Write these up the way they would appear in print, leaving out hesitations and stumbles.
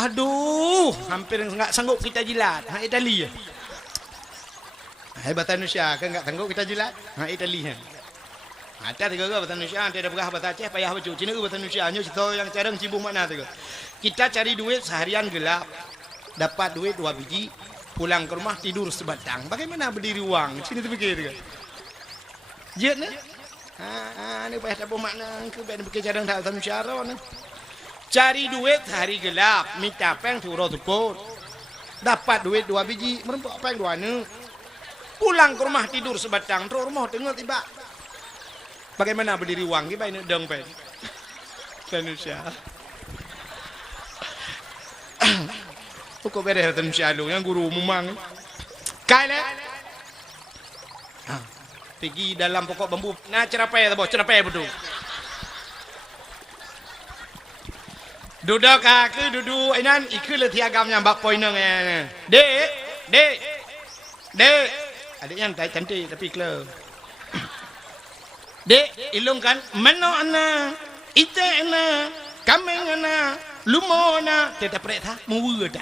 Aduh, hampir enggak sanggup kita jilat. Ha Itali ya. Bahasa Indonesia kan enggak sanggup kita jilat. Ha Itali ya. Ada tiga bahasa Indonesia, ada berah bahasa Aceh, payah baju. Cina bahasa Indonesia, hanya cerita yang carang cibung mana tiga. Kita cari duit seharian gelap, dapat duit 2 biji, pulang ke rumah tidur sebatang. Bagaimana berdiri uang? Cina tu fikir tiga. Jet ni? Ni payah tak bermakna. Ke baik fikir carang bahasa Indonesia ni. Cari duit hari gelap, minta peng turun tuput. Dapat duit 2 biji, merempok peng 2 ni. Pulang ke rumah tidur sebatang, terus rumah tengok tiba. Bagaimana berdiri uang kita ini dong pen Indonesia. Kok beres Indonesia lu yang guru memang. Kale. Pergi dalam pokok bambu. Nah cerapai tu bos, cerapai betul. Duduk ke duduk inan ikut letih agamnya bak poineng ya. Dek. Adiknya cantik tapi klub. Dek, ilungkan mana ana, ite ana, kameng ana, lumo ana, tetap reta muda.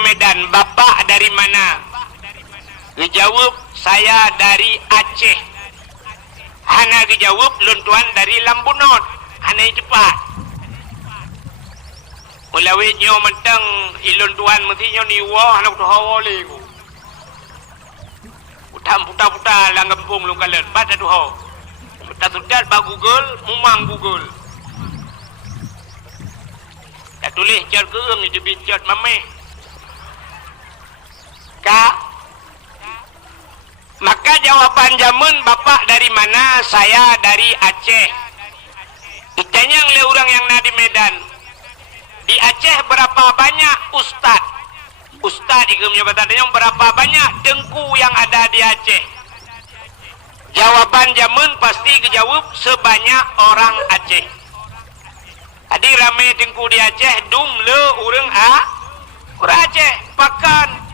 Medan, bapak dari mana? Dijawab, saya dari Aceh. Hana dijawab, luntuan dari Lambunot. Hana cepat. Mulai nyo mentang ilun tuan mesti nyo niwah nak tu hawali ku. Putar-putar lang kampung lu kalan pada tu haw. Tak sudah ba Google, mumang Google. Tak tulis cat keung ni dia cat mameh. Kak. Maka jawaban jamun bapak dari mana? Saya dari Aceh. Ditanya oleh orang yang ada di Medan. Di Aceh berapa banyak ustaz? Ustaz di kemnya bertanya berapa banyak dengku yang ada di Aceh? Jawaban jamun pasti kejawab sebanyak orang Aceh. Tadi ramai dengku di Aceh, dumle orang orang Aceh pakan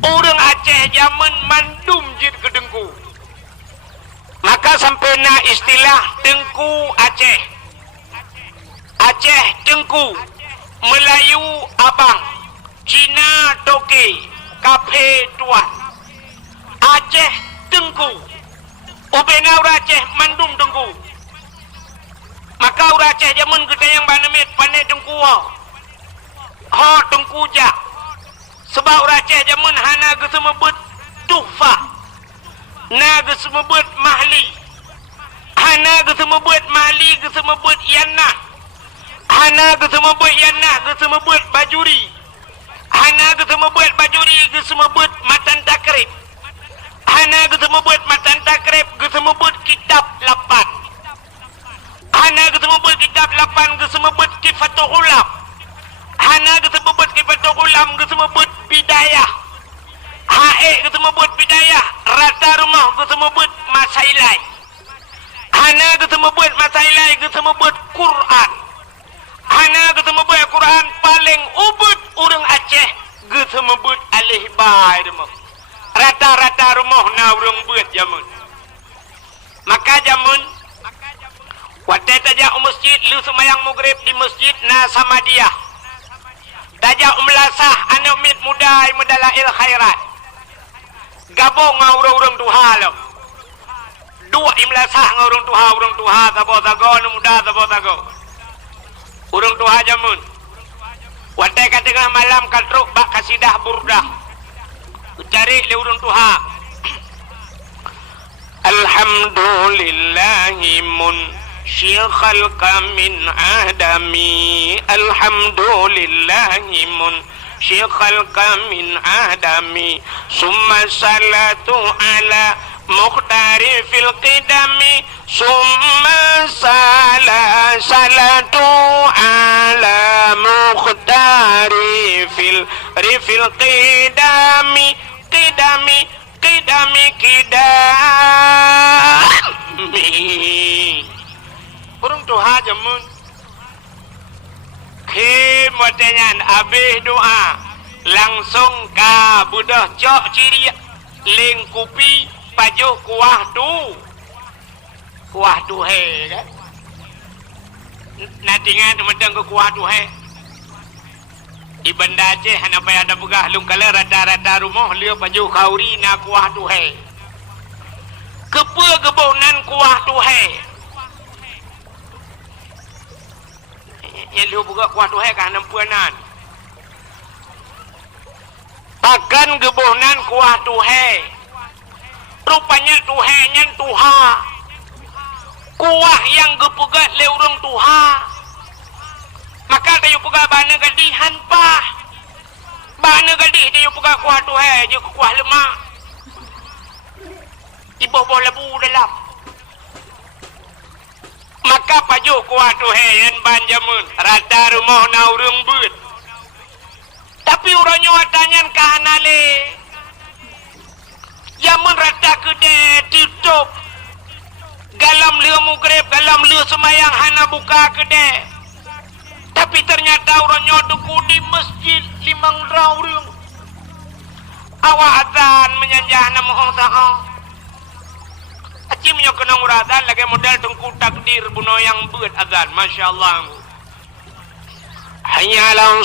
orang Aceh jamun mandum jid ke dengku. Maka sampainya istilah dengku Aceh. Aceh dengku, Melayu abang, Cina toke, kafe tua. Aceh dengku, ubena ura Aceh mandum dengku. Maka ura Aceh jamun kita yang banamit pandai dengku ho dengku jak. Sebab ura Aceh jamun hana gesemebut tuhfa, na gesemebut mahli, hana gesemebut mahli gesemebut yanah, hana gesemebut yanah gesemebut bajuri, hana gesemebut bajuri gesemebut matan takrib, hana gesemebut matan takrib gesemebut kitab 8, hana gesemebut kitab 8 gesemebut kifatul ulam, hana gesemebut kifatul ulam gesemebut bidayah, hae gesemebut bidayah rata rumah gesemebut masailai, hana gesemebut masailai gesemebut Quran, hana gesemebut Quran paling ubud orang Aceh gesemebut alih bai demam. Rata-rata rumah na urang buat jamun. Maka jamun waktu tajak masjid lu semayang maghrib di masjid na Samadiyah. Tajak melasah anak mit muda mudalail khairat. Gabung ngau urang tuha lo. Dua imlasah ngau urang tuha tabo tago nu muda tabo tago. Urang tuha jamun. Waktu tengah malam katruk bak kasidah burdah. Cari le urang tuha. Alhamdulillahi munsyikhal kamin adami. Alhamdulillahi munsyikhal kamin adami. Summa salatu ala mukhtari fil qidami. Summa salatu ala mukhtari fil qidami. Kidami Burung tuha jamun kemudian habis doa langsung ka budah cok ciri lingkupi pajuh kuah tu he kan natingan mentang ke kuah tu di Banda Aceh hana payah ada pegah lung kala rata-rata rumah lieu paju kauri na kuah tu kepe kebonan kuah tu yang lieu buka kuah tu kan nampuanan bahkan kebonan kuah tu rupanya tu nyan tuha kuah yang gepegat leurung tuha maka tayo pega bana gadihan pa bana gadih tayo pega kuah tu je kuah lemak ibuh boh lebu dalam maka paju kuah tu yan banjamun rata rumah na urung beut tapi uranyo atanyan kahanale jamun rata kede tutup galam lieu mugrib galam lieu semayang hana buka kede tapi ternyata uranyo duku di masjid limang raurung awak atan menyanjah nama orang sa'ah acim nyo kena uratan lagi modal tengku takdir buno yang beut azan masyaallah hayya lan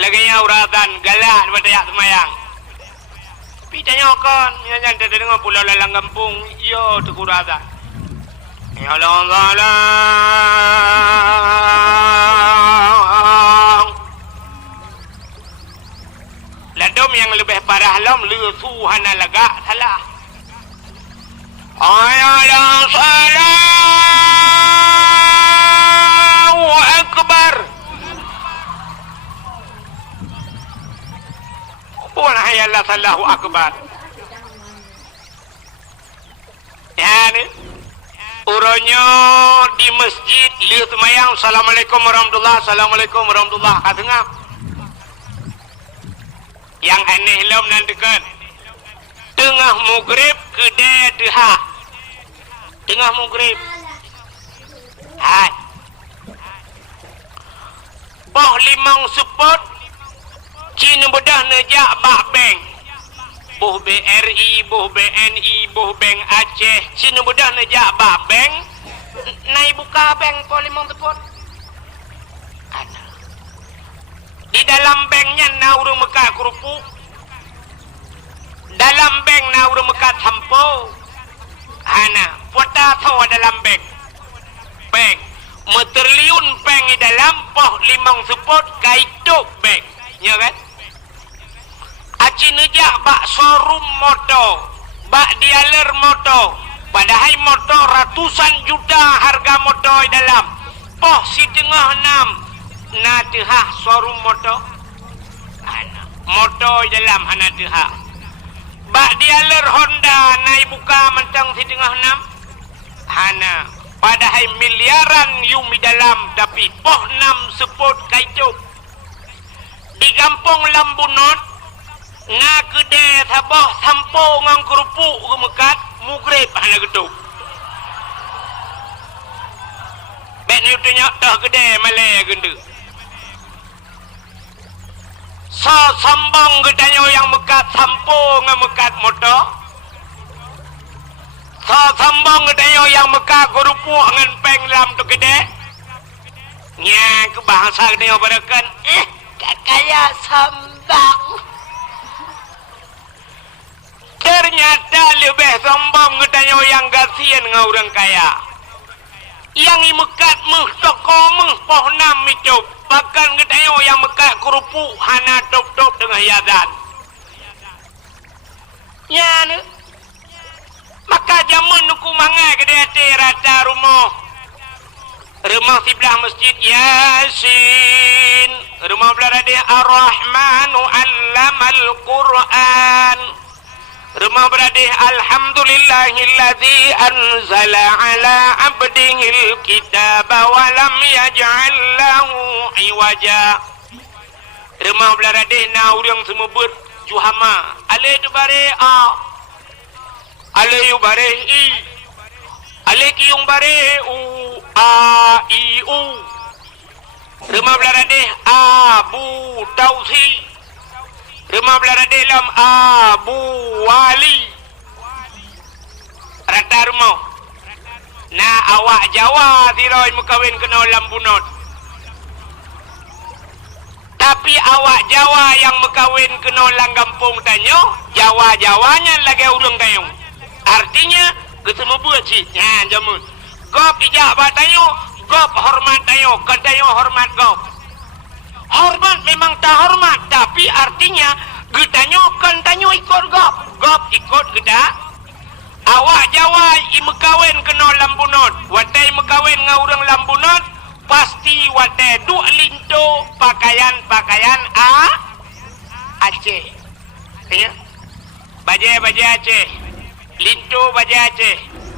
lagi uratan galak daripada yak semayang pitanya kan yang ada dengan pulau lalang kampung yo teku uratan ya Allah ladom yang lebih parah lam lesu hana lagak salah ayalah Allahu akbar ayalah Allahu akbar ya ni uronyo di masjid lieu semayang assalamualaikum warahmatullahi assalamualaikum warahmatullahi katengah yang aneh lom nantikan tengah mugrib kede deha tengah mugrib hai poh limang sepot Cina bedah nejak bak bank boh BRI, boh BNI, boh bank Aceh Cina bedah nejak bak bank naik buka bank po limang tepot ada di dalam banknya na urung mekat kerupuk dalam bank na urung mekat sampo ana pota thaw dalam bank meterliun bank di dalam poh limang sepot kaituk bank ya kan aci nejak bak showroom motor bak dealer motor padahal motor ratusan juta harga motor dalam poh si tengah 6 na tehah showroom motor motor dalam hana tehah bak dealer Honda naik buka mentang si tengah 6 hana padahal miliaran yumi dalam tapi poh 6 seput kaituk di kampung Lambunot na kede saboh sampo ngang kerupuk gemekat mugrib hana geduk bet ni utanya dah kede malai gende so sambang gedanyo yang mekat sampo ngang mekat motor so sambang gedanyo yang mekat kerupuk ngan peng lam tu kede nya ke bahasa gedanyo barakan kaya sambang ternyata lebih sombong ngedanyo yang gasian dengan orang kaya yang imekat meh toko meh poh 6 micuk bahkan ngedanyo yang mekat kerupuk hana top-top dengan hiasan ya ni maka jaman nuku mangai ke dia rata rumah sebelah masjid Yasin rumah belah dia Ar-Rahmanu Allamal Quran rumah beradih alhamdulillahilladzi anzala ala abdihil kitaba wa lam yaj'al lahu iwaja rumah beladih na urang semebut juhama ale tu bare a ale yu bare i Alek yung bare u a i u. Rumah belarade Abu Tausi. Rumah belarade lam Abu Wali. Rata rumah. Na awak Jawa tiroi mukawin kena lambunot. Tapi awak Jawa yang mekawin kena lang kampung tanyo, Jawa-Jawanya lagi urang tayo. Artinya ketemu buat sih. Ya, jamun. Gop ijak ba tayo, gop hormat tayo, katayo hormat gop. Hormat memang tak hormat, tapi artinya getanyo kan tanyo ikut gop. Gop ikut geda. Awak Jawa mekawin kena lambunot. Watai mekawin ngaurang lambunot. Pasti wate duk linto pakaian Aceh. Ya. Baju Aceh. Linto baju Aceh.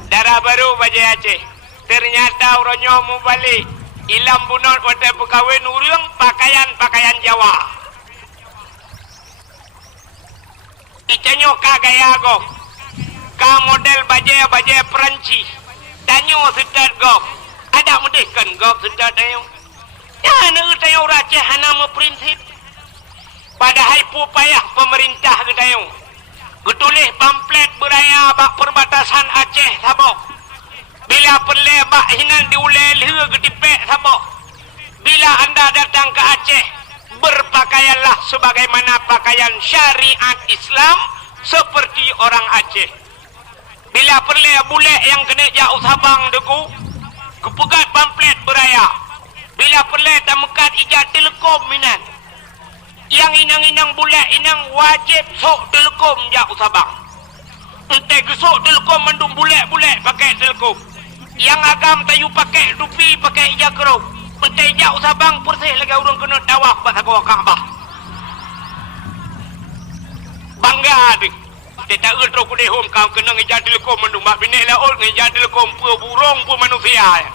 Darah baru baju Aceh. Ternyata orangnya mau balik. Ilam bunot wate pekawin urang pakaian Jawa. Icanyo ka gaya gok. Ka model baju Perancis. Tanyo sedat gok. Ada mudih kan gop sudah tayo. Ya nak tayo Aceh hana prinsip. Padahal payah pemerintah tayo. Getulih pamflet beraya bak perbatasan Aceh sabok. Bila perle bak hinan diulai liha getipek sabok. Bila anda datang ke Aceh, berpakaianlah sebagaimana pakaian syariat Islam seperti orang Aceh. Bila perle bule yang kena jauh Sabang deku, kepegat pamflet beraya. Bila perle tamukat ijat telekom minan. Yang inang-inang bulat inang wajib sok telekom jak Sabang. Ente gesok telekom mendung bulat-bulat pakai telekom. Yang agam tayu pakai dupi pakai ijak keruk. Ente jak Sabang persih lagi urang kena dawak buat aku Kaabah. Bangga ni. Dia tak ultra ku dehom kau kena ngejak telekom mendung mak bini laut ngejak telekom pur burung pur manusia.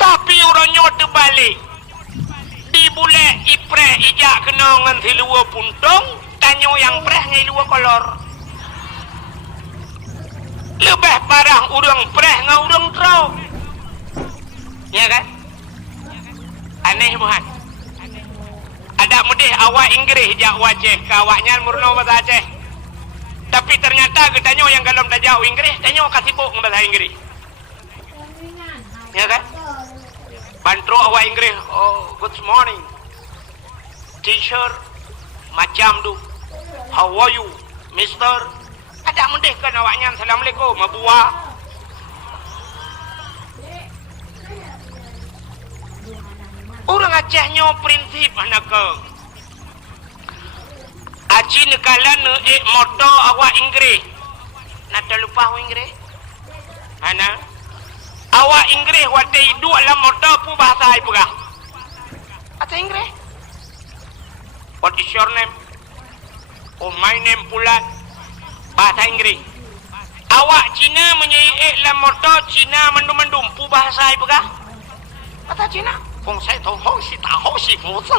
Tapi orangnya terbalik. Di bulan ipreh ijak kena ngan silua puntung, tanyo yang preh ngai lua kolor. Lebih parah urang preh ngau urang trau. Ya kan? Aneh bukan? Ada mudih awak Inggris jak wajah ke awaknya murno bahasa Aceh. Tapi ternyata getanyo yang kalau dah jauh Inggris, tanyo kasih buk bahasa Inggris. Ya kan? Bantro awak Inggris, oh good morning teacher, macam tu. How are you mister? Ada mudih kan awaknya assalamualaikum mabua. Orang Acehnya prinsip anak ke Aji nekalan moto awak Inggris. Nak lupa awak Inggris? Mana? Awak Inggris watai dua lah moto pu bahasa ai pegah. Bahasa Inggris. What is your name? Oh my name Pulan. Bahasa Inggris. Awak Cina menyai lah moto Cina mendum-mendum pu bahasa ai pegah. Bahasa Cina. 风塞头后是大后是不正，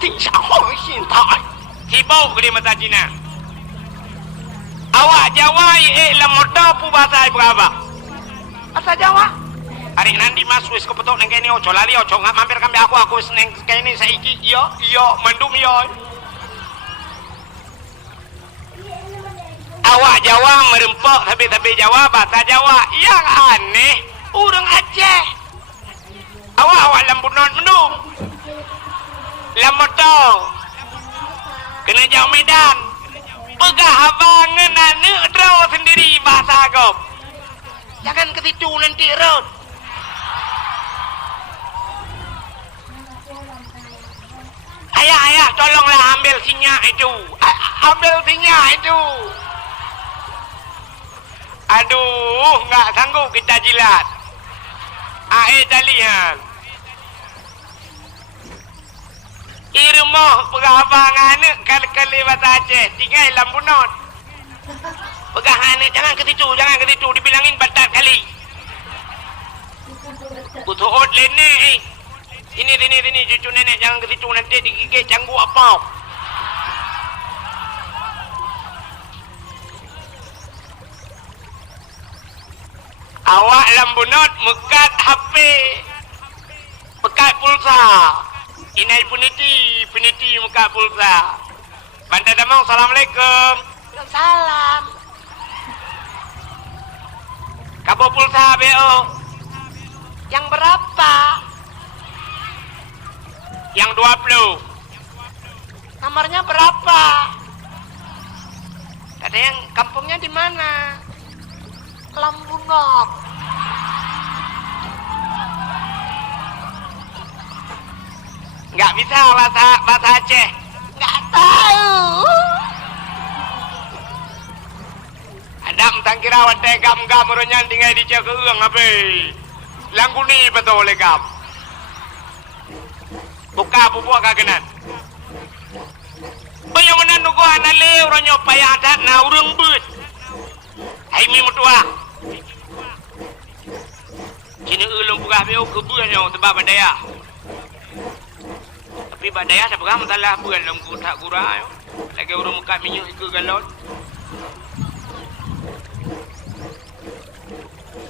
地下后是大。Sibuk dia bahasa Cina. Awak Jawa lah moto pu bahasa ai berapa? Bahasa Jawa. Hari nanti Mas wis kepetok nang kene ojo lali ojo ngak mampir kambe aku wis nang kene saiki yo mendum yo. Awak Jawa merempok tapi Jawa bahasa Jawa yang aneh urang Aceh. Awak lambunon mendung. Lamoto. Kena jauh Medan. Pegah abangan ane draw sendiri bahasa agop. Jangan ke situ nanti road. Ayah, tolonglah ambil sinyak itu. Ambil sinyak itu. Aduh, enggak sanggup kita jilat. Tak lihat. Irmoh pegabangan kali-kali bahasa Aceh. Tinggal lambunot. Pegahan jangan ke situ. Dibilangin batat kali. Kutuot lene. Sini cucu nenek jangan ke situ nanti digigit canggu apa. Awak lambunot mekat HP. Mekat pulsa. Inai peniti mekat pulsa. Bantai damang, Assalamualaikum. Salam. Kabo pulsa BO. Yang berapa? Yang 20. Nomornya berapa? Ada yang kampungnya di mana? Lambunok. Nggak bisa bahasa Aceh. Nggak tahu. Adam tangkira wate gam muronyan tinggal di Cakeuang abe. Langguni betul legam. Buka bubuk kagenan. Banyak mana nugo anale oranyo payah adat na urang beut. Hai mi mutua. Kini ulung buka beo kebuanyo tebak badaya. Tapi badaya sa pagam talah buan lang kuta gura yo. Lagi urang muka minyo iku galon.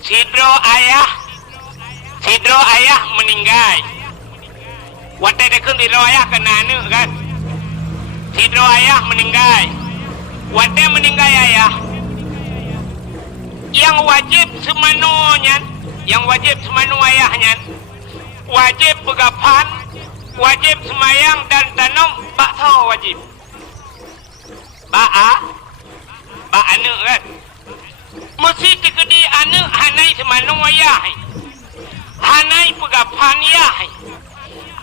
Sidro ayah meninggal. Wate dekun sidro ayah kena anu kan. Sidro ayah meninggal. Wate meninggal ayah. Yang wajib semanu ayahnya. Wajib pegapan, wajib semayang dan tanam bakso wajib. Ba anu kan. Mesti dikedi anu hanai semanu ayah. Hanai pegapan ya.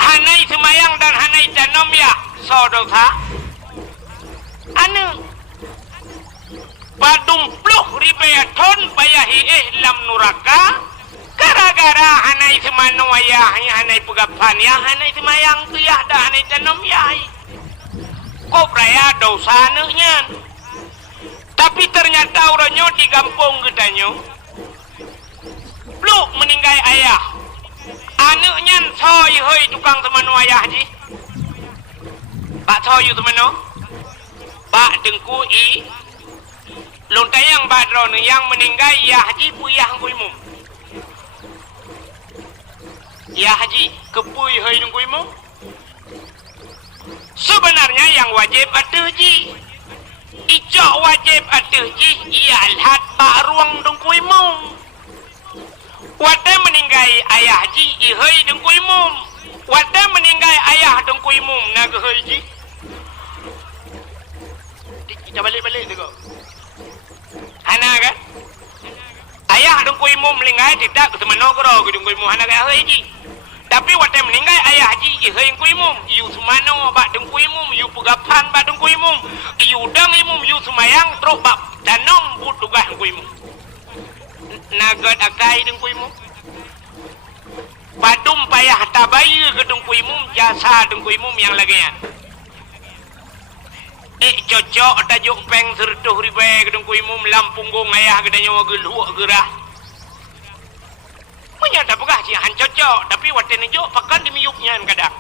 Hanai semayang dan hanai tanam ya. Saudara. Anu Badumpluk ribaya ton bayahi lam nuraka. Gara-gara hanai semanu ayah, hanai pegapan ya, hanai semayang tu ya, dah hanai tanam ya. Kok peraya dosa nuknya. Tapi ternyata orangnya di kampung gedanyo. Pluk meninggal ayah. Anaknya soy hoi tukang semanu ayah ji. Pak soy semanu. Pak dengkui. Lontayang badron yang meninggal ya haji puyah kuimu. Ya haji kepui hoi kuimu. Sebenarnya yang wajib atuh ji. Ijak wajib atuh ji ia alhat pak ruang kuimu. Wate meninggal ayah haji ihoi kuimu. Wate meninggal ayah kuimu naga hoi ji. Kita balik-balik tu kau. Hana kan? Ayah dengku imu melingkai tidak ke semano kero ke dengku imu hana kaya haji. Tapi waktu meninggal ayah haji ihai dengku imu. Iu semano bak dengku imu. Iu pegapan bak dengku imu. Iu udang imu. Iu semayang teruk bak tanam but tugah dengku imu. Nagat akai dengku imu. Badum payah tabayi ke dengku imu. Jasa dengku imu yang lagian. Cocok tajuk peng sertuh ribai kedung kuimum lampunggung ayah kedanya wageluak gerah. Menyata pegah cihan cocok tapi waten jo pakan dimiyuknya kadang.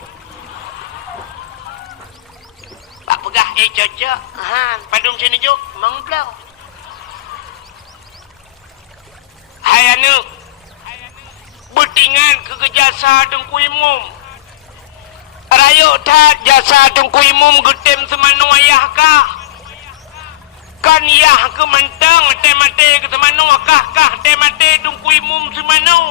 Pak pegah cocok. Padum sini jo mangplau. Hayanu betingan kekejasa deng kuimum. Rayo tak jasa dengku imum getem semanu ayah kah? Kan yah ke mentang temate ke semanu kah temate dengku imum semanu.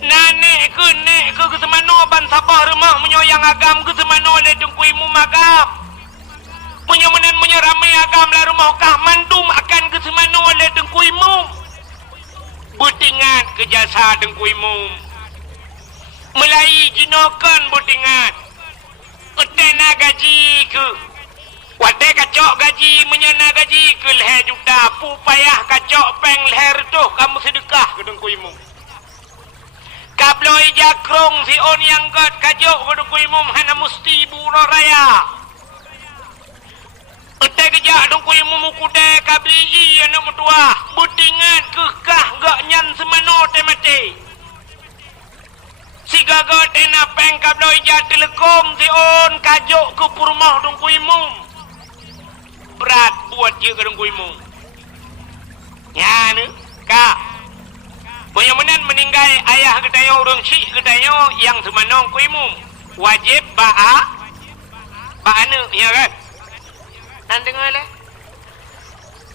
Nanek ke semanu ban sabah rumah menyoyang agam ke semanu le dengku imum agam. Menyemenan menyerami agam la rumah kah mandum akan ke semanu le dengku imum. Betingan ke jasa dengku imum. Melai jinokan butingan. Utena gaji ke. Wate kacok gaji menyena gaji ke leher juta. Pupayah kacok peng leher tu kamu sedekah ke dengkuimu. Kabloi jakrong si on yang got kacok ke dengkuimu hana musti buro raya. Ute kejak dengkuimu mukude kabli anak mutua. Butingan kekah gak nyan semano temate. Si gagot ena peng kabloi ja telekom si on kajuk ke purmah dengku imum. Berat buat je ke dengku imum. Ya ni, kak. Menan meninggal ayah gedayo urang cik gedayo yang semanong kuimu wajib ba'ana ya kan. Nan dengar lah.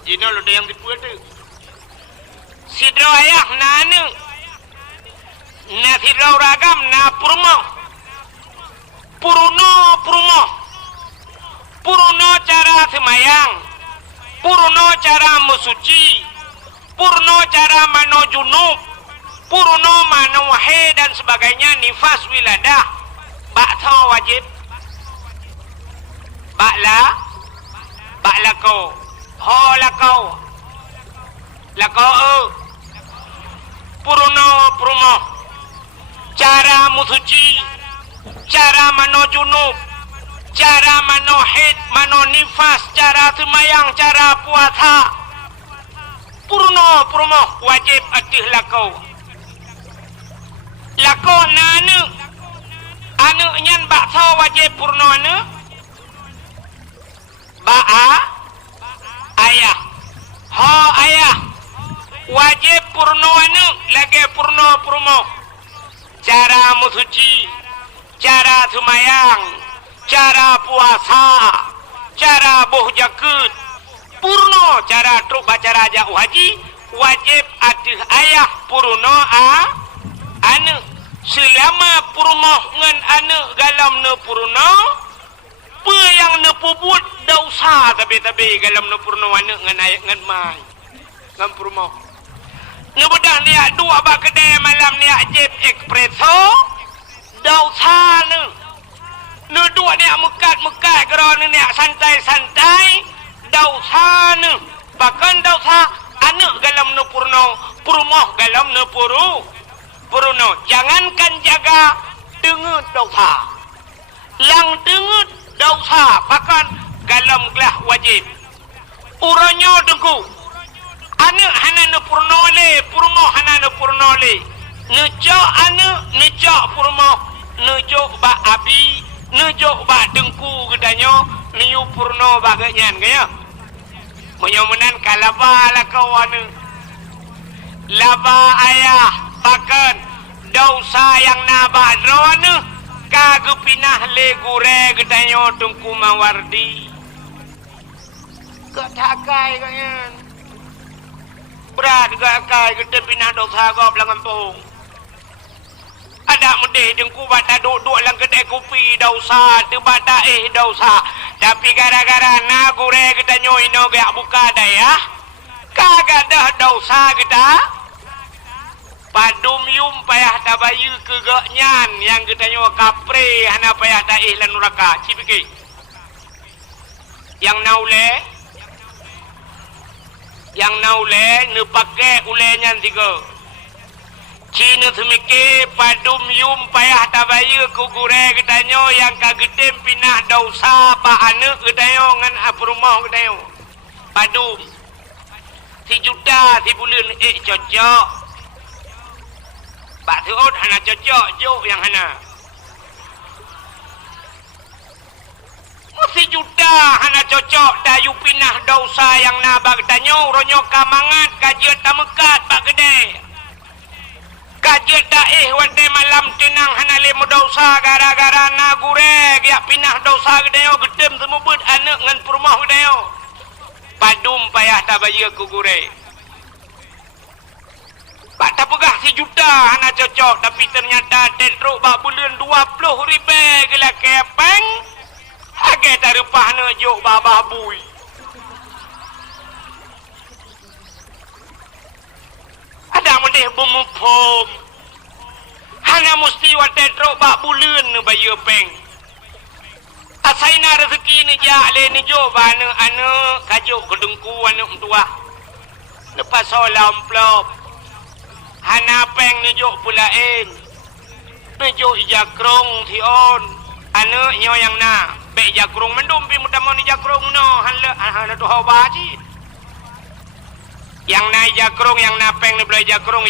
Jino lo yang dibuat tu. Sidro ayah na anu. Na sidro ragam na purmo. Purno cara semayang. Purno cara mesuci. Purno cara mano junub. Purno mano wahe dan sebagainya nifas wiladah. Bakso wajib. Bakla kau. Ho lakau. Lakau. Purno. Cara musuci. Cara mano junub. Cara mano haid, mano nifas. Cara semayang, cara puasa. Purno wajib atih lakau. Lakau na anu nyan bakso wajib purno anu. Ayah. Ho ayah. Wajib purno anu lagi purno. Cara musuci, cara semayang, cara puasa, cara boh jakut. Purno cara truk baca raja haji wajib atih ayah purno anu selama purno ngan anu galam ne purno pe yang ne pubut dosa tapi galam ne purno anu ngan ayat ngan mai ngan purno ne bedah dia dua bak kedai malam ni ajib espresso dosa ne dua dia mekat geron ni santai dosa ne bahkan dosa anu galam ne purno galam ne purno jangankan jaga dengut dosa lang dengut dosa bahkan galam gelah wajib uranyo dengku anu hanana purno hanana purnole nejo anu nejo purno nejo ba abi nejo ba dengku gedanyo niu purno baganyan kaya menyamanan kalaba lakawan laba ayah bahkan dosa yang nabah drone kagak pinah legure gedanyo tungku mawardi katakai kanyan berat gakai gede pinah dosa go belang kampung ada mendeh dengku bata duduk lang kedai kopi dosa tu bata dosa tapi gara-gara nagure kita nyoino gak buka daya kagak dah dosa kita padum yum payah tabayu kegaknyan yang kita nyo kapre hana payah daih lan neraka cipike yang naule ne pakai ulenyan tiga Cina semike padum yum payah tabayu kugure kita nyo yang kagetem pinah dosa pa ane kita nyo ngan aprumah kita nyo padum si juta si bulan cocok Pak Tuot hana cocok jok yang hana. Si juta hana cocok dayu pinah dosa yang nabag tanyo ronyo kamangat kajiat tamekat pak gede. Kajiat daih wante malam tenang hana lemu dosa gara-gara nagure dia pinah dosa gede yo gedem semubut anak ngan perumah gede yo. Padum payah tabayu kugure. Pak tak pegah si juta anak cocok tapi ternyata dedruk bak bulan 20,000 gila kepeng agak tak rupah nejok babah bui ada mendeh bumupom hana mesti wat dedruk bak bulan bayu peng asaina rezeki ni jak le nejok bana anak kajuk kedengku anak tua lepas solam plop hana peng nejuk pulain nejuk jakrong si on anak nyo yang na be jakrong mendum pi mutamon ni jakrong no han tu hawa ji yang na jakrong yang na peng ni belai jakrong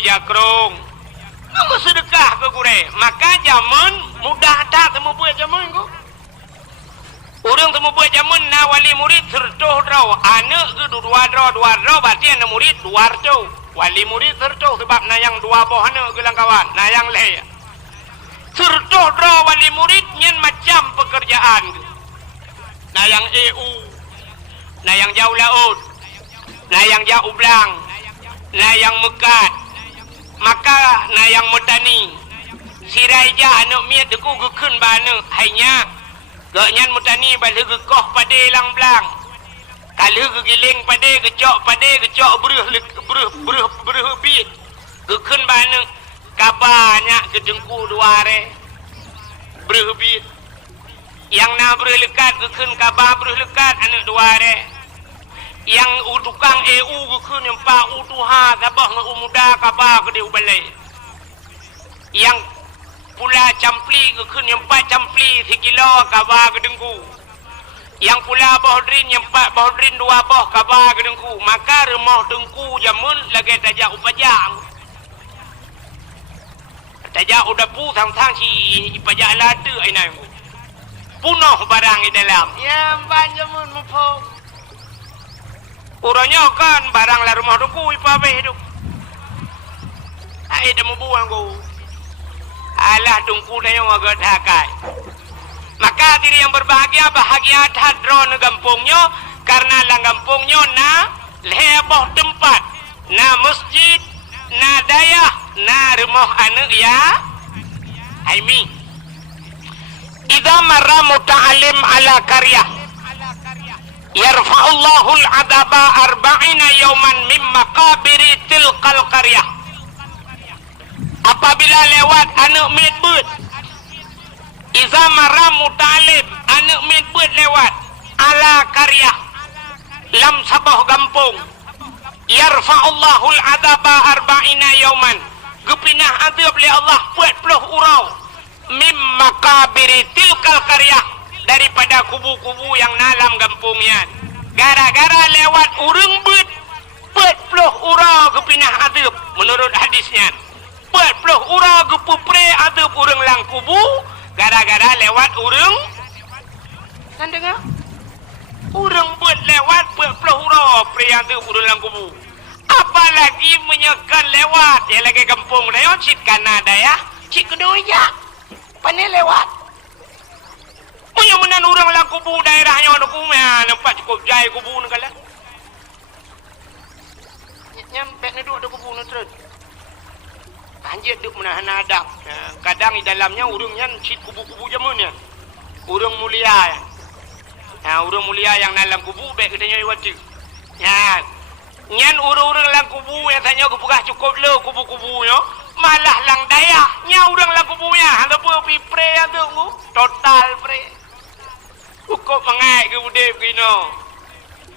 nunggu sedekah ke gure maka zaman mudah tak temu buat zaman ko urang temu buat zaman na wali murid sertoh draw anak ke dua draw berarti anak murid 200 wali murid serta sebab nayang dua boh anak gelang kawan nayang leh serta dra wali murid nyen macam pekerjaan nayang EU nayang jauh laut nayang jauh belang nayang mekat maka nayang metani sirai ja anak miat deku gekun ba anak hanya gaknyan metani bal gekoh pade lang belang kalau giling pade gecok beruh bit gekun ba anak kabanya gedengku duare beruh bit yang na beruh lekat gekun kabar beruh lekat anak duare yang tukang EU gekun yang pa utuha kabah ngumuda kabar gede ubalai yang pula campli gekun yang pa campli sikilo kabar gedengku yang pula bohdrin yang pa bohdrin dua boh kabar gedengku maka remah dengku jamun lagi tajak upajang tajak udah pu sang-sang si ipajak lada ainai punoh barang di dalam ya mbak jamun mupong uranya kan barang lah rumah dengku ipabe hidup ai dah membuang ku alah dengku dah yang agak dhakai maka diri yang berbahagia bahagia hadro na gampungnya karena lang gampungnya na leboh tempat na masjid na dayah na rumah anak ya aimi idza marra muta'allim ala qaryah yarfa'ullahu al-'adaba 40 yawman min maqabiri tilqal qaryah apabila lewat anak midbud iza marra muta'allim anak midbud lewat ala qaryah lam sabah gampung yarfa'ullahu al-'adaba 40 yawman gepinah adab li Allah 40 urau mim maqabiri tilkal qaryah daripada kubu-kubu yang dalam kampungnya gara-gara lewat urang bet 40 urau gepinah adab menurut hadisnya 40 urau gepupre adab urang lang kubu gara-gara lewat urang kan dengar urang bet lewat 40 urau pre adab urang lang kubu apalagi menyekan lewat ya lagi kampung lewat cik Kanada ya cik kedoya pane lewat punya menan orang lang kubu daerahnya nak kumah nampak cukup jai kubu nak kalah nyampe ni duduk kubu nak terus anjir duk menahan adab kadang di dalamnya urungnya cik kubu-kubu jamunnya urung mulia urung mulia yang dalam kubu baik katanya iwati ya nyan urung-urung lang kubu yang tanya kepegah cukup le kubu-kubunya malah lang daya nya urang lang kubunya ada apa pre ada total pre cukup mengai ke budep kino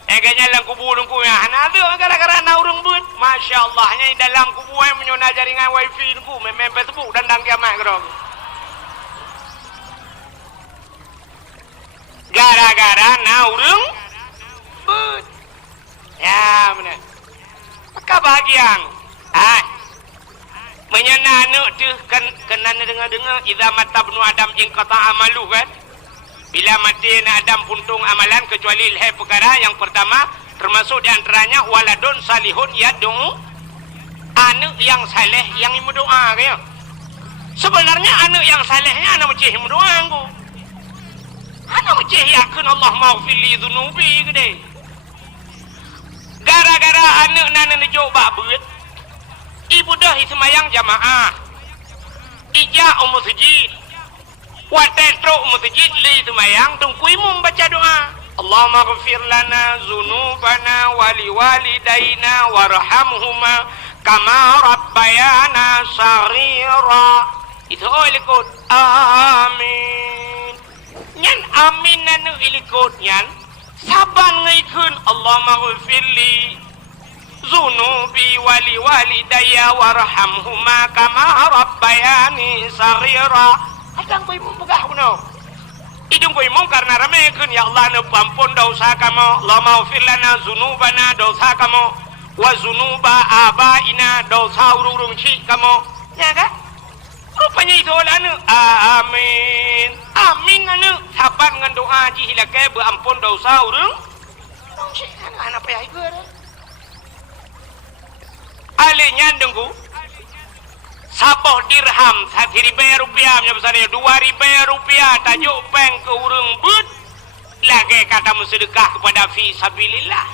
kayaknya lang kubu dengku ya ada gara-gara na urang bun masyaallah nya dalam kubu yang menyona jaringan wifi dengku memang Facebook dan dang kiamat gerong gara-gara na urang bun ya benar maka bahagian menyana anak tu kena dengar-dengar idza mata ibnu adam in qata amalu kan bila mati anak Adam puntung amalan kecuali leh perkara yang pertama termasuk di antaranya waladun salihun yad'u anak yang saleh yang berdoa ya sebenarnya anak yang salehnya anak macam berdoa aku anak macam yakin Allah maghfir li dhunubi gede gara-gara anak nana nejuk bak beut ibu dah semayang jamaah ijak masjid watetruk masjid li semayang tungkui membaca doa Allahumma ghafir lana dzunubana wa liwalidayna warhamhuma kama rabbayana shaghira itu ilikut amin nyan amin nanu ilikut nyan saban ngaikun Allahumma ghafir li dzunubi wa liwalidayya warhamhuma kama rabbayani shaghira adang kau imam pegah puno idung kau imam karena ramekan ya Allah ne pampun dosa kamu la maghfir lana dzunubana dosa kamu wa dzunuba abaina dosa urung cik kamu ya kan rupanya itu anu amin amin anu saban ngan doa ji hilake berampun dosa urung cik anak payah ieu alihnya dengku saboh dirham 1.000 rupiah besarnya 2.000 rupiah tajuk peng ke urang but lagi kata sedekah kepada fi sabilillah.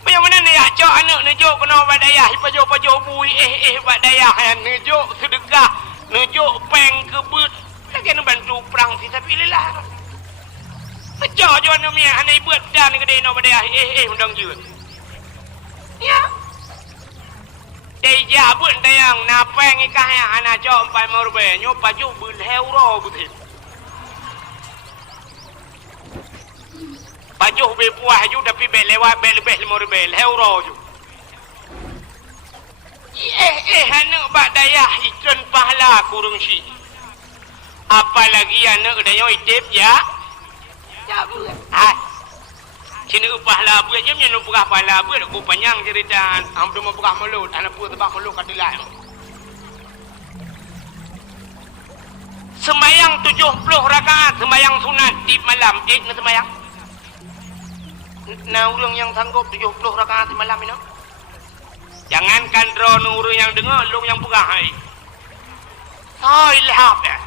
Bagaimana ni acak anak nejuk kena badayah pajo bui badayah nejuk sedekah nejuk peng ke but lagi nak bantu perang fi sabilillah. Acak jo anu mi hanai buat dan gede nak badayah undang je. Ya. Dai jabut dayang napeng ikah yang anak jauh 4 rupiah nyo pajo euro betul. Pajo be puah ju tapi be lewat be lebih 5 rupiah euro ju. Anak bak dayah ikon pahala kurung si. Apalagi anak dayah itip ya. Ya bu. Cina pahala buat je menyentuh pegah pahala buat aku panjang cerita hampir mau pegah mulut anak pun tebak mulut kadilah sembayang 70 rakaat sembayang sunat di malam nak sembayang nah orang yang sanggup 70 rakaat di malam ini jangankan drone orang yang dengar orang yang pegah ilham ya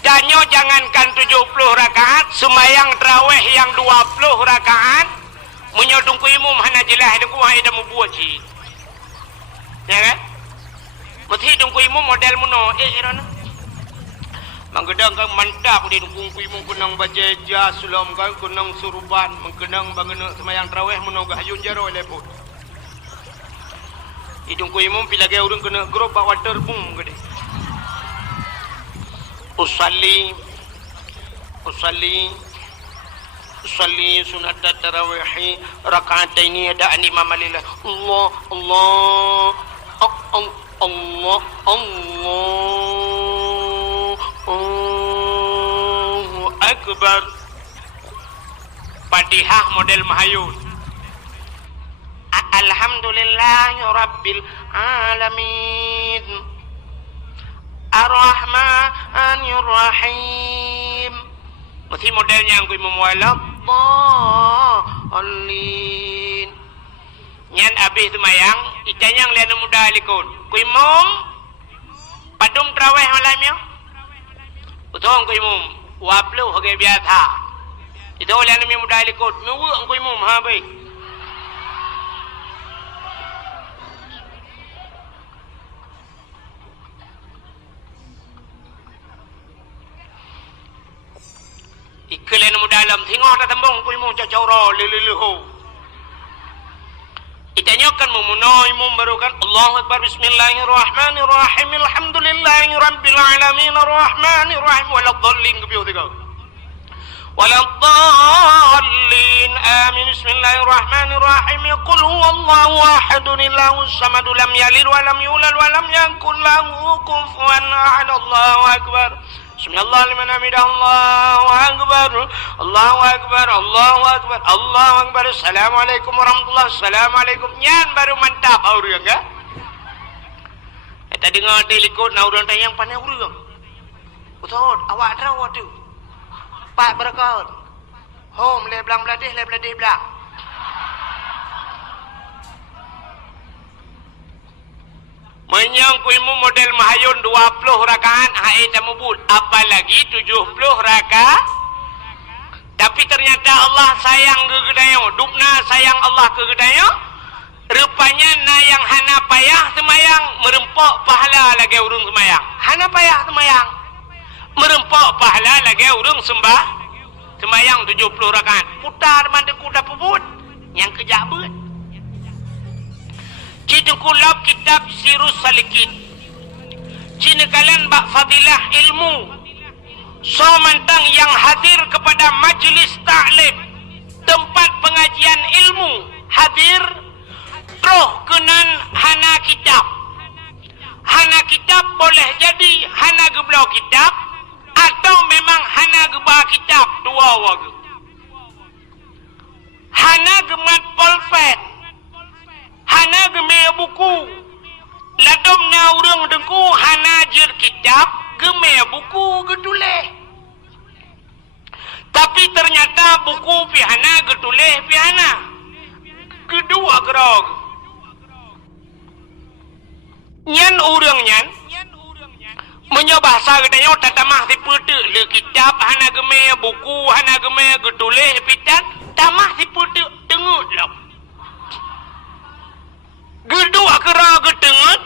danyo jangankan 70 rakaat sembayang tarawih yang 20 rakaat menyodung ku imum hana jelah dengku hai dah membuat ci ya kan mesti dengku imum model muno irana mangedang kan mantap di dengku imum kunang bajeja sulam kan kunang suruban mengkenang bangena sembayang tarawih muno gahayun jaro lepot idungku imum pilage urang kena grup bak water boom gede usalli sunat tarawih raka'ataini ada imam lillah Allah Allahu akbar Fatihah model mahayun alhamdulillahi rabbil alamin Ar-Rahmanir Rahim. Mesti modelnya yang kui memualaf Alin. Nyan habis semayang, itanya yang lihat muda alikun. Kui mum padum tarawih malam ya. Utong kui mum waplu hage biasa. Itu lihat muda alikun. Nuwu kui mum ha baik. Iklan mu dalam tengok tak tembung ku imum cacau leleho. Itanya kan memunai imum barukan Allahu akbar bismillahirrahmanirrahim alhamdulillahi rabbil alamin arrahmanir rahim waladdallin kebiu tiga. Waladdallin amin bismillahirrahmanirrahim qul huwallahu ahadun illahus samad lam yalid wa lam yulad wa lam yakul lahu kufuwan ahad Allahu akbar. Bismillah liman hamidah Allahu akbar Allahu akbar Allahu akbar Allahu akbar Assalamualaikum warahmatullahi Assalamualaikum nyan baru mantap orang ya kita dengar telikot na orang tayang pandai orang betul awak terawat tu pak berkot home le belang beladih belang menyangkuimu model mahayun 20 rakaat hai tamubul apalagi 70 rakaat tapi ternyata Allah sayang ke gedayo dupna sayang Allah ke gedayo rupanya na yang hana payah semayang merempok pahala lagi urung semayang hana payah semayang merempok pahala lagi urung sembah semayang 70 rakaat putar mandi kuda pebut yang kejabut Cina kulab kitab Sirus Salikin. Cina kalian bak fadilah ilmu. So mantang yang hadir kepada majlis ta'lim. Tempat pengajian ilmu. Hadir. Roh kenan hana kitab. Hana kitab boleh jadi hana geblau kitab. Atau memang hana gebah kitab. Dua wagu. Hana gemat polfet. Hana geme buku ladom na urang dengku hana jir kitab geme buku getuleh tapi ternyata buku pihana getuleh pihana kedua gerog nyan urang nyan menyobah sagedanya tatamah si putu le kitab hana geme buku hana geme getulis pitan tamah si putu tengut lah gedua kera getengut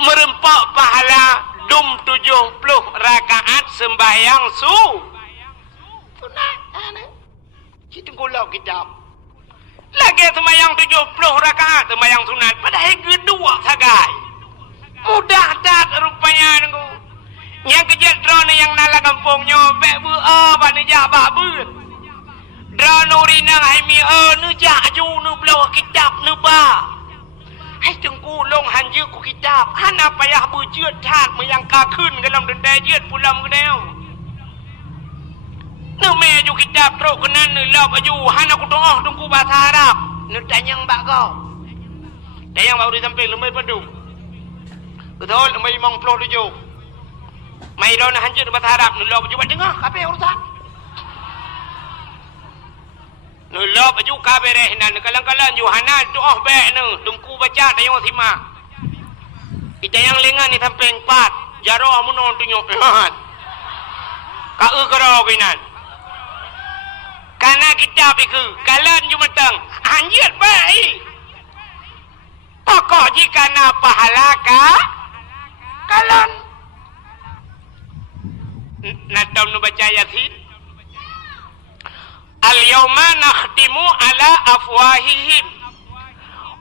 merempak pahala dum 70 rakaat sembahyang sunat ana kita gulau kitab lagi sembahyang 70 rakaat sembahyang sunat padahal gedua sagai mudah tak rupanya nunggu yang kejat drone yang nala kampung nyobek bu ba ni jah ba bu drone urinang hai mi nu jah ju nu bloh kitab nu ba hai tengku long hanju ku kitab hana payah berjeut that yang kakeun dalam dendai jeut pulam gedeu nu me ju kitab tro kenan nu lop aju hana ku doah tungku bahasa Arab nu tanyang bak kau tayang baru sampai lemai padu betul lemai 57 mai don hanjut bahasa Arab nu lop aju buat dengar kabeh urusan nu lop aju kabeh rehnan kalang-kalang Yohana doah baik nu tungku baca tayang simak itayang lengan ni sampai 4 jaro amunon tunyok ka kero kinan karena kitab itu kalan ju matang hanjut baik pokok jika na pahala ka kalan natam nu baca yasin al-yawma nakhtimu ala afwahihim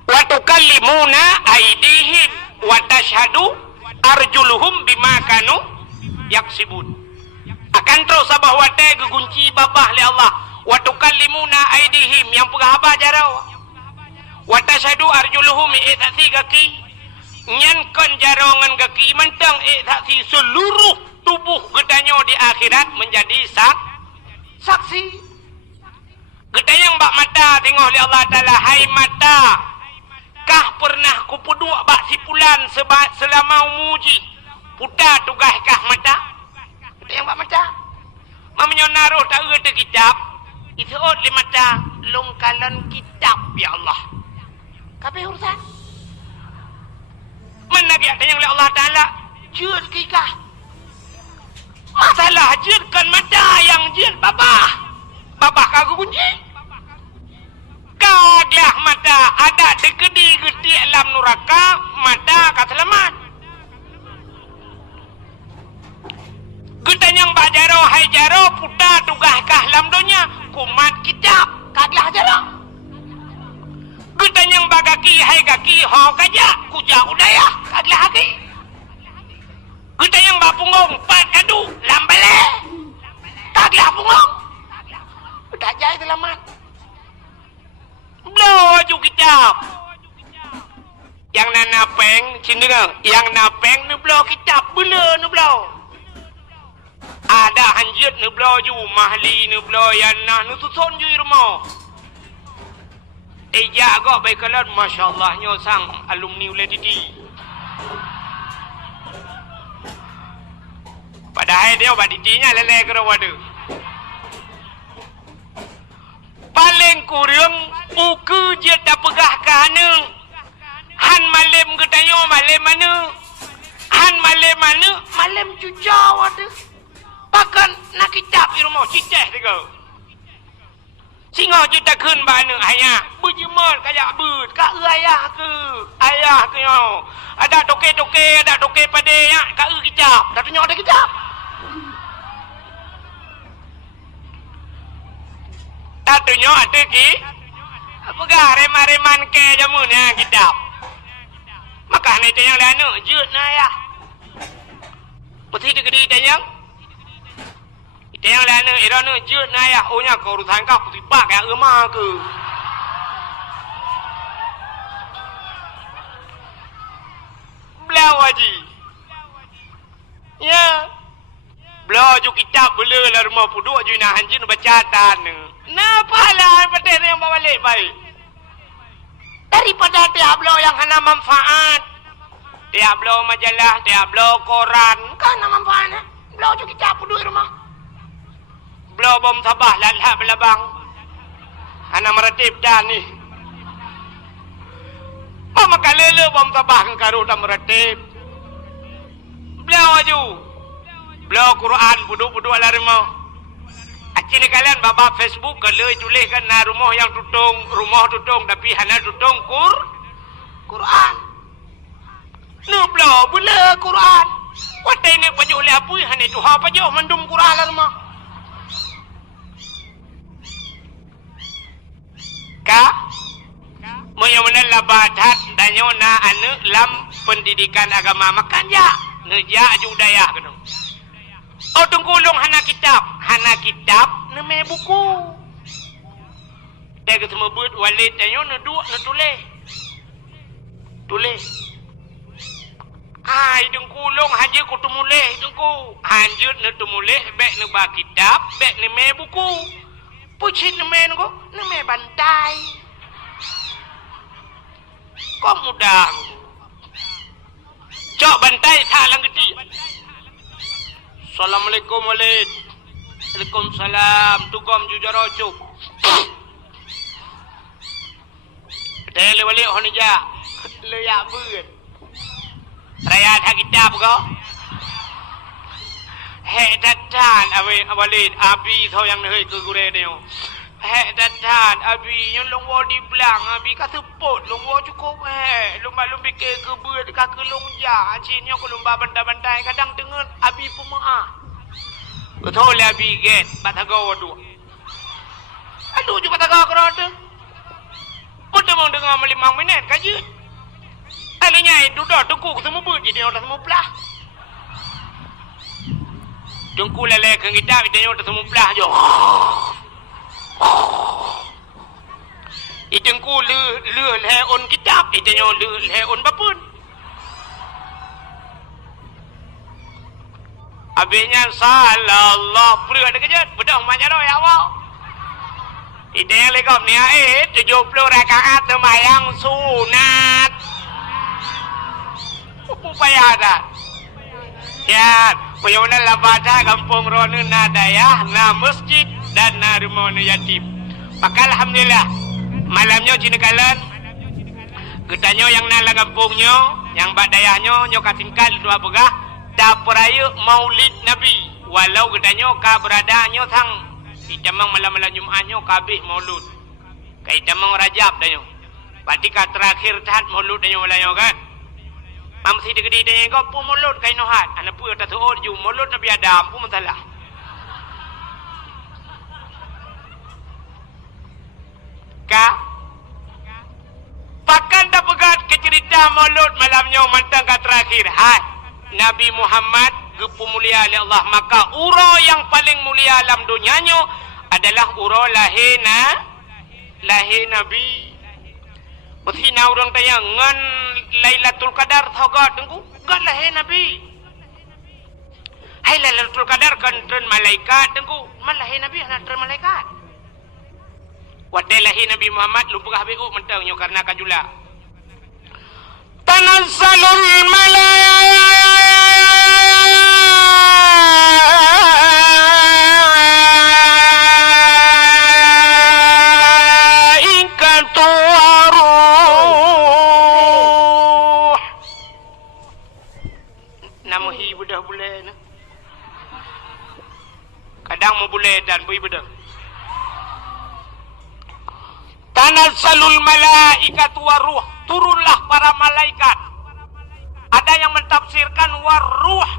wa tukallimuna aydihim wa tashhadu arjuluhum bima kanu yaksibun akan terus sabah wate gegunci babah li Allah wa tukallimuna aydihim yang pegahaba jarau wa tashhadu arjuluhum itasi gaki nyankan jarongan gaki mentang itasi seluruh tubuh gedanyo di akhirat menjadi saksi gedanyang bak mata tengok li Allah Ta'ala hai mata kah pernah kupuduk bak sipulan selama umuji putar tugas kah mata gedanyang bak mata mamanya naruh tak ada kitab itu li mata longkalan kitab ya Allah kabeh urusan mana gedanyang li Allah Ta'ala jud kikah masalah judkan mata yang jud babah kagak kunci kaglah mata ada dekedi geti alam neraka mata kaselamat gedanyang bak jaro hai jaro puta tugah kah lam donya kumat kitab kaglah jaro gedanyang bak kaki hai kaki ho kaja kuja udaya kaglah kaki gedanyang bak punggung pat kadu lam bale kaglah punggung tak jai selamat blow ju kitab yang nana peng cindera yang napeng nu blow kitab bela nu blow ada hanjut nu blow ju mahli nu blow yanah nu susun ju rumah eja agak baik kalan masyaallah nyo sang alumni uledidi padahal dia baditinya lele kero wadu paling kurang buku je tak pegah kaneng han malam gedanyo malam mana han malam mana malam cucau ada bahkan nak kitab di rumah ciceh juga singa je tak kun bana ayah berjemur kayak bud kak ayah ke yo ada toke pada ya kak kitab tak tunjuk ada kitab satunya ada ki apakah reman ke jamunya kitab maka ni tayang lana jut na ya pasti digedi tayang lana irana jut na ya ohnya kau urusan kau putih pak ya emah ke belau haji ya belau ju kitab bela lah rumah puduk ju nak hanjin baca tan napa lah pada yang bawa balik baik daripada Diablo yang kena manfaat Diablo majalah Diablo koran kan manfaatnya belau juga kitab duduk rumah belau bom sabah lalha belabang anak meratib dah ni mama kalele bom sabah kan karu dah meratib Belau aju. Belau Quran buduk-buduk ala rumah. Acini kalian baba Facebook kalau tulis kan na rumah yang rumah tutung tapi hana tutung Quran. Nu belau bela Quran. Watai ni paju oleh apa hana tuha paju mendum Quran ala rumah. Ka Moyo menela badat danyo na anu lam pendidikan agama makan ya. Neja judaya kena. Oh tungkulung hana kitab neme buku. Dia ketemu buat walid danyo na dua na tulis. Ai tungkulung haji ku tumuleh tungku. Hanjut na tumuleh bek na ba kitab bek neme buku. Pucin neme ngo neme bantai. Kau mudah. Cok bantai tak lang gede. Assalamualaikum walid. Waalaikumsalam. Tugam jujaro cuk. Dele wali honija. Le ya beut. Raya tak kitab ko. He datan walid abi thau yang hei ke gure deo. Hei datan abi yang long wo di belang abi kata pot long wo cukup lomba fikir ke beut ka ke long ja cinyo ko lomba bandai-bandai kadang dengar abi pemaaf betul le abi get batago wadu aduh ju batago kerode mudah mau dengar 5 minit kaje alenya duduk tungku ketemu beut jadi orang temu belah tungku lele ke kita dia orang temu belah jo Itengku le on kitab itenyo le on bapun. Abenya salallah pura ada kejut bedah manyaro ya Allah. Itenyo le kop ni 70 rakaat sembahyang sunat. Upaya ada. Ya, payona labada kampung Ronu Nadaya na masjid dan na rumah yatim. Maka alhamdulillah malamnya cinekalan getanyo yang nala kampungnya yang badayahnya nyoka tingkal dua begah dapurayu maulid nabi walau getanyo ka beradanya tang idamang malam-malam Jumatnya kabeh maulud ka idamang Rajab danyo berarti ka terakhir tahat maulud danyo walayo kan mamsi digede danyo ko pu maulud kai nohat ana pu ta tu ju maulud nabi Adam pu mentalah ka pakan dah pegat ke cerita maulud malamnya mantang ka terakhir hai Nabi Muhammad gepu mulia oleh Allah maka uro yang paling mulia alam dunianya adalah uro lahir Nabi Berhina orang tanya ngan Lailatul Qadar thogat tengku gan lahir Nabi hai Lailatul Qadar kan tren malaikat tengku man lahir Nabi ana tren malaikat Wadailahi Nabi Muhammad lumpukah BU mentang nyo karena kajula. Tanazzalul malaikatu waruh. Namuhi budah boleh na. Kadang mau boleh dan bui budah. Tanazalul malaikatu waruh turunlah para malaikat ada yang mentafsirkan waruh